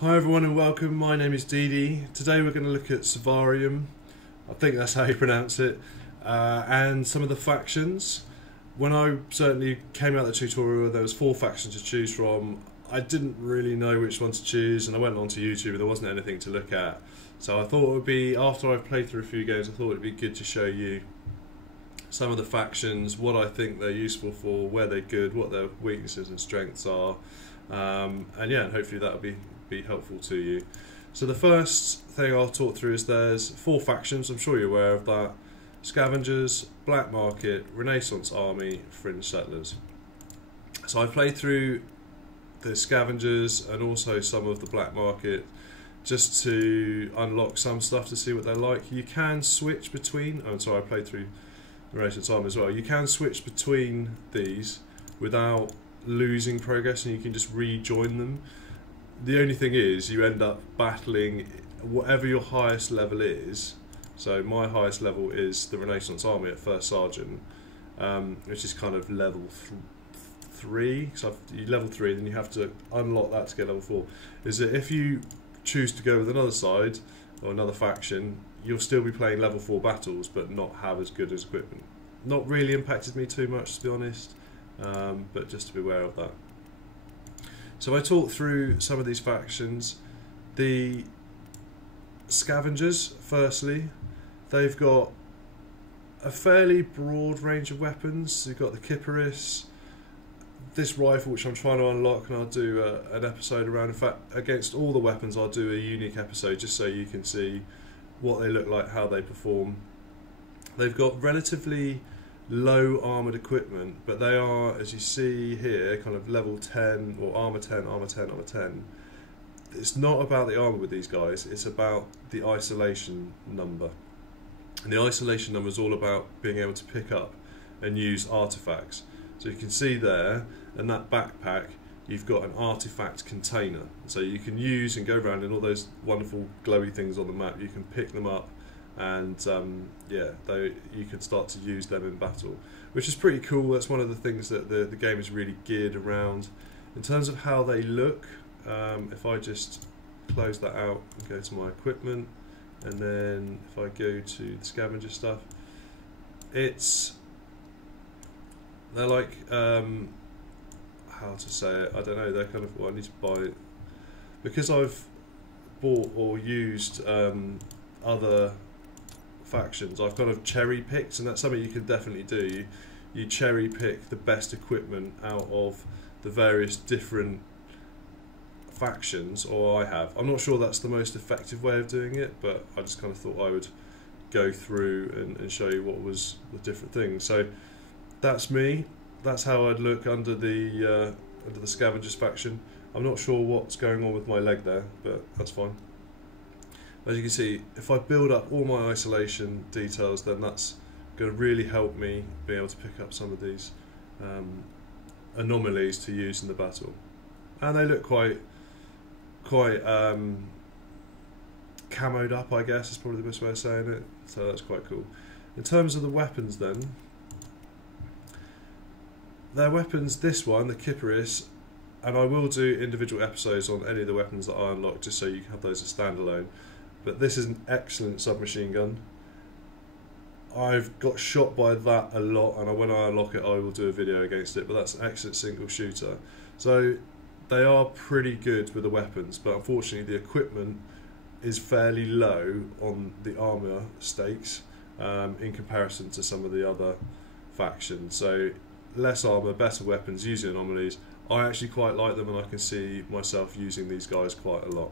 Hi everyone and welcome, my name is Didi. Today we're going to look at Survarium, I think that's how you pronounce it, and some of the factions. When I certainly came out of the tutorial there was 4 factions to choose from. I didn't really know which one to choose and I went onto YouTube and there wasn't anything to look at. So I thought it would be, after I've played through a few games, I thought it would be good to show you some of the factions, what I think they're useful for, where they're good, what their weaknesses and strengths are, and yeah, and hopefully that'll be helpful to you. So the first thing I'll talk through is there's 4 factions, I'm sure you're aware of that: Scavengers, Black Market, Renaissance Army, Fringe Settlers. So I played through the Scavengers and also some of the Black Market just to unlock some stuff to see what they're like. You can switch between, oh sorry, I played through Renaissance Army as well. You can switch between these without losing progress and you can just rejoin them. The only thing is you end up battling whatever your highest level is. So my highest level is the Renaissance Army at First Sergeant, which is kind of level 3. So you level 3, then you have to unlock that to get level 4. Is that if you choose to go with another side or another faction, you'll still be playing level 4 battles but not have as good as equipment. Not really impacted me too much, to be honest, but just to be aware of that. So I talked through some of these factions. The Scavengers, firstly, they've got a fairly broad range of weapons. You've got the Kipperis, this rifle which I'm trying to unlock, and I'll do an episode around. In fact, against all the weapons I'll do a unique episode just so you can see what they look like, how they perform. They've got relatively low armoured equipment, but they are, as you see here, kind of level 10 or armour 10, armour 10, armour 10. It's not about the armour with these guys, it's about the isolation number. And the isolation number is all about being able to pick up and use artefacts. So you can see there, in that backpack, you've got an artifact container. So you can use and go around in all those wonderful glowy things on the map. You can pick them up and yeah, you can start to use them in battle, which is pretty cool. That's one of the things that the game is really geared around. In terms of how they look, if I just close that out and go to my equipment, and then if I go to the scavenger stuff, they're like, how to say it, I don't know, they're kind of, well, I need to buy it because I've bought or used other factions. I've kind of cherry picked, and that's something you can definitely do. You cherry pick the best equipment out of the various different factions, or I have. I'm not sure that's the most effective way of doing it, but I just kind of thought I would go through and show you what was the different things. So that's me. That's how I'd look under the Scavengers faction. I'm not sure what's going on with my leg there, but that's fine. As you can see, if I build up all my isolation details, then that's going to really help me be able to pick up some of these anomalies to use in the battle. And they look quite camoed up, I guess, is probably the best way of saying it. So that's quite cool. In terms of the weapons then, their weapons, this one, the Kipperis, and I will do individual episodes on any of the weapons that I unlock just so you can have those as standalone. But this is an excellent submachine gun. I've got shot by that a lot, and when I unlock it I will do a video against it, but that's an excellent single shooter. So they are pretty good with the weapons, but unfortunately the equipment is fairly low on the armour stakes in comparison to some of the other factions. So less armour, better weapons, using anomalies. I actually quite like them, and I can see myself using these guys quite a lot.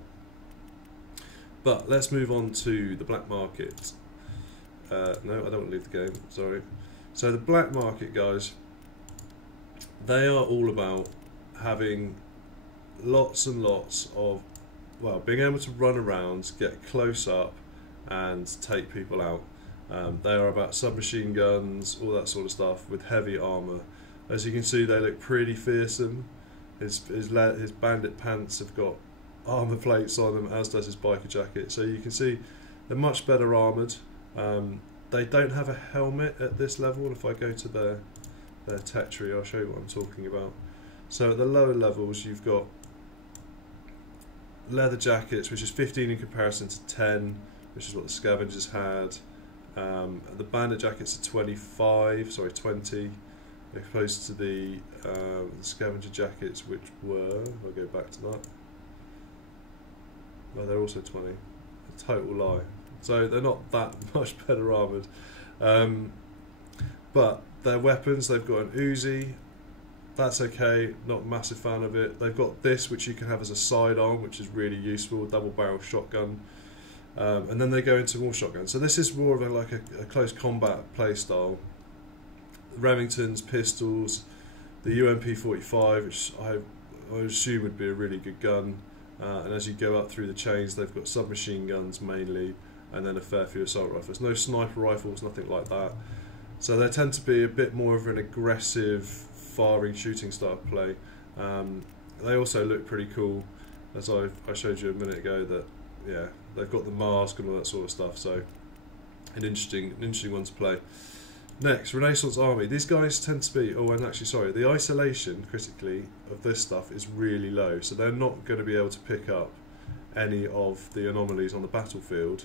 But let's move on to the Black Market. No, I don't want to leave the game, sorry. So the Black Market guys, they are all about having lots and lots of, well, being able to run around, get close up and take people out. They are about submachine guns, all that sort of stuff, with heavy armour. As you can see, they look pretty fearsome. His bandit pants have got armour plates on them, as does his biker jacket, so you can see they're much better armoured. They don't have a helmet at this level, and if I go to their tech tree I'll show you what I'm talking about. So at the lower levels you've got leather jackets, which is 15 in comparison to 10, which is what the Scavengers had. The bandit jackets are 20, opposed to the Scavenger jackets, which were, if I go back to that, no, they're also 20. A total lie. So they're not that much better armoured. But their weapons, they've got an Uzi. That's okay, not a massive fan of it. They've got this, which you can have as a sidearm, which is really useful, double barrel shotgun. And then they go into more shotguns. So this is more of a close combat play style. Remingtons, pistols, the UMP-45, which I assume would be a really good gun. And as you go up through the chains, they've got submachine guns mainly, and then a fair few assault rifles. No sniper rifles, nothing like that. So they tend to be a bit more of an aggressive, firing, shooting style of play. They also look pretty cool, as I showed you a minute ago. That yeah, they've got the mask and all that sort of stuff. So an interesting one to play. Next, Renaissance Army. These guys tend to be, oh, and actually, sorry, the isolation, critically, of this stuff is really low, so they're not going to be able to pick up any of the anomalies on the battlefield.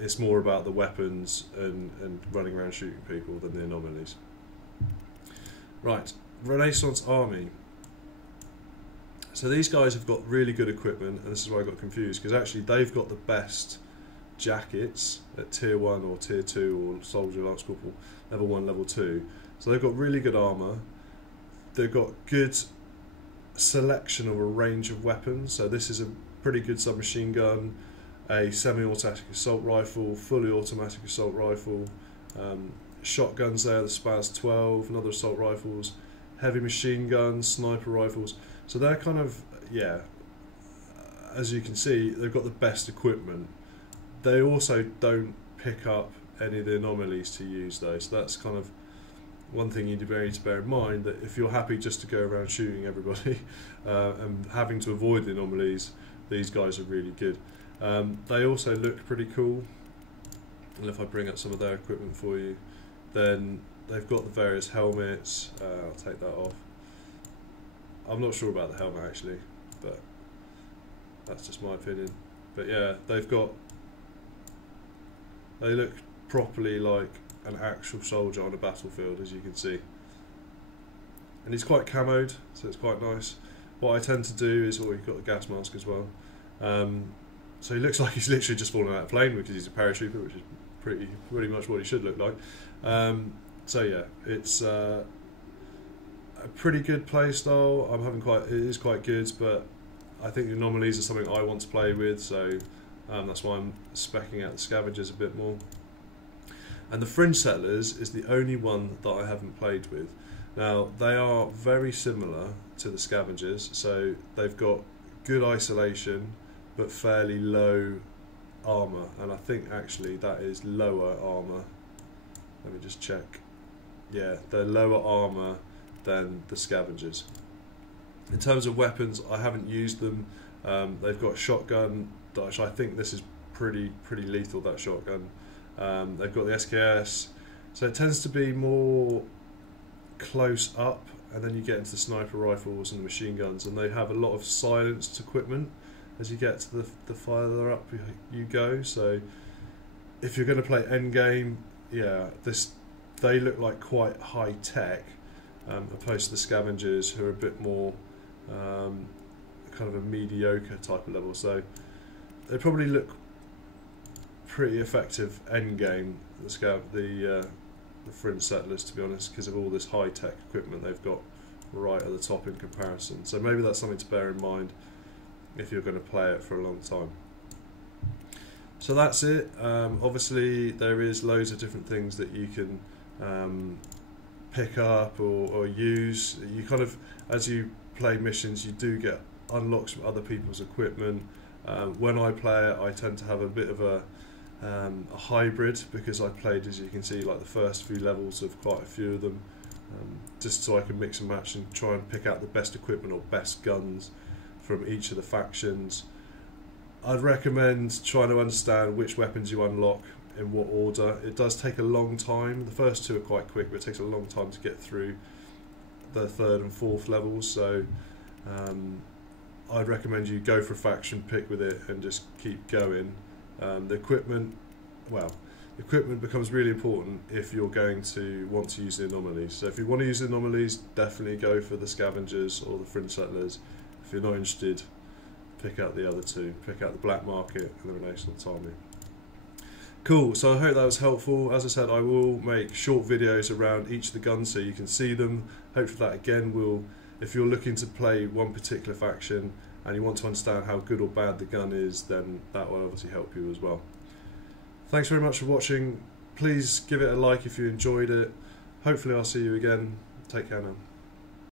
It's more about the weapons and running around shooting people than the anomalies. Right, Renaissance Army. So these guys have got really good equipment, and this is why I got confused, because actually they've got the best jackets at tier 1 or tier 2 or soldier, lance corporal, level 1, level 2. So they've got really good armour. They've got good selection of a range of weapons. So this is a pretty good submachine gun, a semi-automatic assault rifle, fully automatic assault rifle, shotguns there, the Spaz 12 and other assault rifles, heavy machine guns, sniper rifles. So they're kind of, yeah, as you can see, they've got the best equipment. They also don't pick up any of the anomalies to use though, so that's kind of one thing you need to bear in mind, that if you're happy just to go around shooting everybody and having to avoid the anomalies, these guys are really good. They also look pretty cool, and if I bring up some of their equipment for you, then they've got the various helmets. I'll take that off. I'm not sure about the helmet actually, but that's just my opinion. But yeah, they look properly like an actual soldier on a battlefield, as you can see. And he's quite camoed, so it's quite nice. What I tend to do is, you've got the gas mask as well. So he looks like he's literally just fallen out of a plane because he's a paratrooper, which is pretty much what he should look like. So yeah, it's a pretty good play style. It is quite good, but I think the anomalies are something I want to play with, so that's why I'm speccing out the Scavengers a bit more. And the Fringe Settlers is the only one that I haven't played with. Now, they are very similar to the Scavengers, so they've got good isolation but fairly low armour, and I think actually that is lower armour. Let me just check. Yeah, they're lower armour than the Scavengers. In terms of weapons, I haven't used them. They've got a shotgun, which I think this is pretty lethal, that shotgun. They've got the SKS, so it tends to be more close up, and then you get into the sniper rifles and the machine guns, and they have a lot of silenced equipment as you get to the farther up you go. So if you're going to play endgame, yeah, they look like quite high tech, opposed to the Scavengers, who are a bit more kind of a mediocre type of level. So they probably look pretty effective endgame, the Fringe Settlers, to be honest, because of all this high tech equipment they've got right at the top in comparison. So maybe that's something to bear in mind if you're going to play it for a long time. So that's it. Obviously there is loads of different things that you can pick up or use. You kind of, as you play missions, you do get unlocks from other people's equipment. When I play it, I tend to have a bit of a hybrid, because I played, as you can see, like the first few levels of quite a few of them, just so I can mix and match and try and pick out the best equipment or best guns from each of the factions. I'd recommend trying to understand which weapons you unlock in what order. It does take a long time. The first two are quite quick, but it takes a long time to get through the third and fourth levels. So I'd recommend you go for a faction, pick with it, and just keep going. The equipment, well, the equipment becomes really important if you're going to want to use the anomalies. So if you want to use the anomalies, definitely go for the Scavengers or the Fringe Settlers. If you're not interested, pick out the other two. Pick out the Black Market and the Renaissance Army. Cool, so I hope that was helpful. As I said, I will make short videos around each of the guns so you can see them. Hopefully that again will, if you're looking to play one particular faction and you want to understand how good or bad the gun is, then that will obviously help you as well. Thanks very much for watching. Please give it a like if you enjoyed it. Hopefully I'll see you again. Take care now.